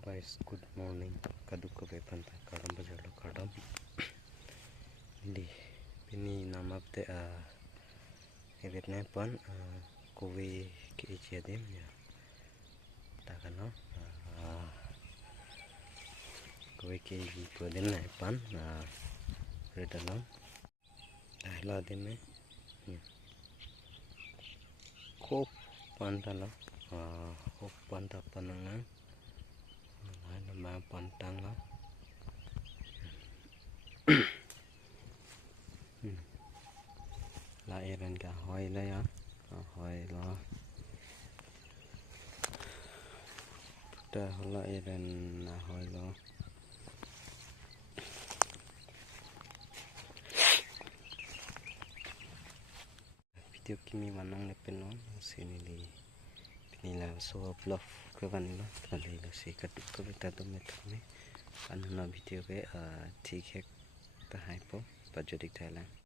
guys, good morning. Kaduk ko panta kadam bajalo kadam. Hindi pini namapte evet na pan kowe ke ichiadim ya. Takano kowe ke ko din na pan redalo. Dahla din me. Kop pantalo kop panta panangan. Nama pantang lah. Lairan ka hoy la ya. Hoy la. Puta lairan na hoy la. Video kimi manang le penon sini di pinila so bluff ke vanila vanila si kaduk ko beta to metame anna video ke ठीक है ta hai po pajodik thailand